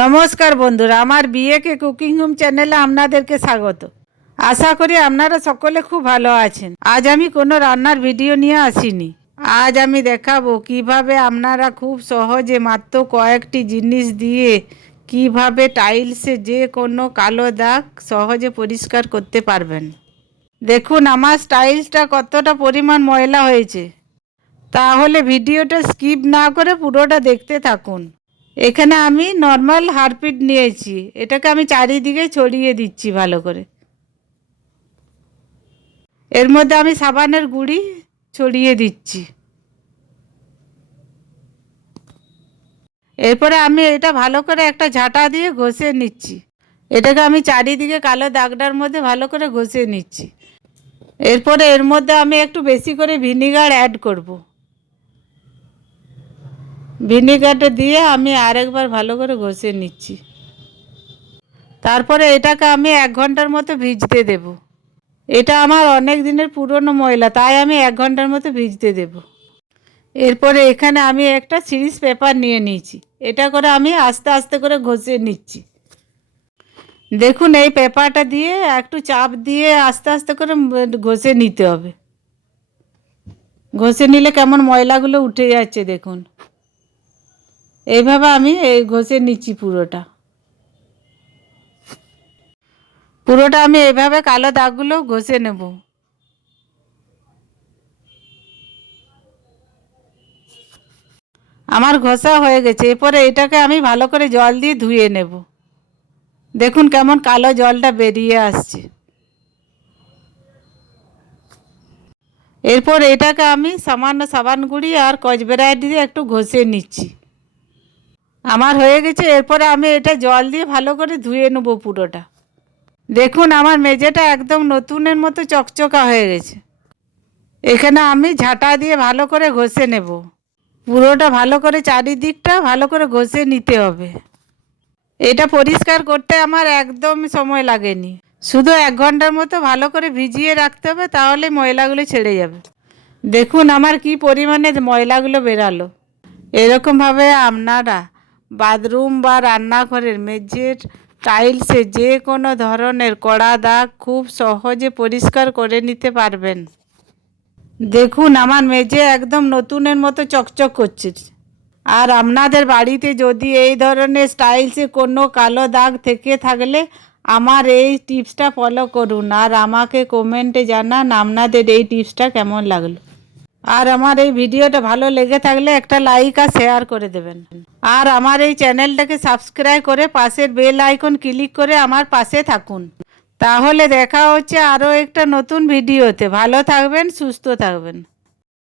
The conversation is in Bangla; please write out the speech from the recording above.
নমস্কার বন্ধুরা, আমার বিএকে কুকিং হোম চ্যানেলে আপনাদেরকে স্বাগত। আশা করি আপনারা সকলে খুব ভালো আছেন। আজ আমি কোনো রান্নার ভিডিও নিয়ে আসিনি। আজ আমি দেখাবো কিভাবে আপনারা খুব সহজে মাত্র কয়েকটি জিনিস দিয়ে কিভাবে টাইলসে যে কোনো কালো দাগ সহজে পরিষ্কার করতে পারবেন। দেখুন আমার টাইলসটা কতটা পরিমাণ ময়লা হয়েছে। তাহলে ভিডিওটা স্কিপ না করে পুরোটা দেখতে থাকুন। এখানে আমি নর্মাল হারপিক নিয়েছি, এটাকে আমি চারিদিকে ছড়িয়ে দিচ্ছি ভালো করে। এর মধ্যে আমি সাবানের গুঁড়ি ছড়িয়ে দিচ্ছি। এরপরে আমি এটা ভালো করে একটা ঝাঁটা দিয়ে ঘষে নিচ্ছি। এটাকে আমি চারিদিকে কালো দাগটার মধ্যে ভালো করে ঘষে নিচ্ছি। এরপরে এর মধ্যে আমি একটু বেশি করে ভিনিগার অ্যাড করব। ভিনিগারটা দিয়ে আমি আরেকবার ভালো করে ঘষে নিচ্ছি। তারপরে এটাকে আমি 1 ঘন্টার মতো ভিজতে দেব। এটা আমার অনেক দিনের পুরনো ময়লা, তাই আমি 1 ঘন্টার মতো ভিজতে দেব। এরপরে এখানে আমি একটা সিরিজ পেপার নিয়ে নিয়েছি, এটা করে আমি আস্তে আস্তে করে ঘষে নিচ্ছি। দেখুন এই পেপারটা দিয়ে একটু চাপ দিয়ে আস্তে আস্তে করে ঘষে নিতে হবে। ঘষে নিলে কেমন ময়লাগুলো উঠে যাচ্ছে দেখুন। এইভাবে আমি ঘষে নিচ্ছি পুরোটা আমি এইভাবে কালো দাগগুলো ঘষে নেব। আমার ঘষা হয়ে গেছে। এরপরে এটাকে আমি ভালো করে জল দিয়ে ধুয়ে নেব। দেখুন কেমন কালো জলটা বেরিয়ে আসছে। এরপর এটাকে আমি সামান্য সাবান গুঁড়ি আর কচবেরাই দিয়ে একটু ঘষে নিচ্ছি। আমার হয়ে গেছে। এরপরে আমি এটা জল দিয়ে ভালো করে ধুয়ে নেব পুরোটা। দেখুন আমার মেঝেটা একদম নতুনের মতো চকচকা হয়ে গেছে। এখানে আমি ঝাঁটা দিয়ে ভালো করে ঘষে নেব। পুরোটা ভালো করে চারিদিকটা ভালো করে ঘষে নিতে হবে। এটা পরিষ্কার করতে আমার একদম সময় লাগেনি। শুধু 1 ঘন্টার মতো ভালো করে ভিজিয়ে রাখতে হবে, তাহলে ময়লাগুলো ছেড়ে যাবে। দেখুন আমার কি পরিমাণে ময়লাগুলো বেরালো। এরকমভাবে আপনারা বাথরুম বা রান্নাঘরের মেঝের টাইলসে যে কোনো ধরনের কড়া দাগ খুব সহজে পরিষ্কার করে নিতে পারবেন। দেখুন আমার মেঝে একদম নতুনের মতো চকচক করছে। আর আপনাদের বাড়িতে যদি এই ধরনের টাইলসে কোনো কালো দাগ থেকে থাকলে আমার এই টিপসটা ফলো করুন আর আমাকে কমেন্টে জানান আপনাদের এই টিপসটা কেমন লাগলো। আর আমার এই ভিডিওটা ভালো লেগে থাকলে একটা লাইক আর শেয়ার করে দেবেন। আর আমার এই চ্যানেলটাকে সাবস্ক্রাইব করে পাশের বেল আইকন ক্লিক করে আমার পাশে থাকুন। তাহলে দেখা হচ্ছে আরও একটা নতুন ভিডিওতে। ভালো থাকবেন, সুস্থ থাকবেন।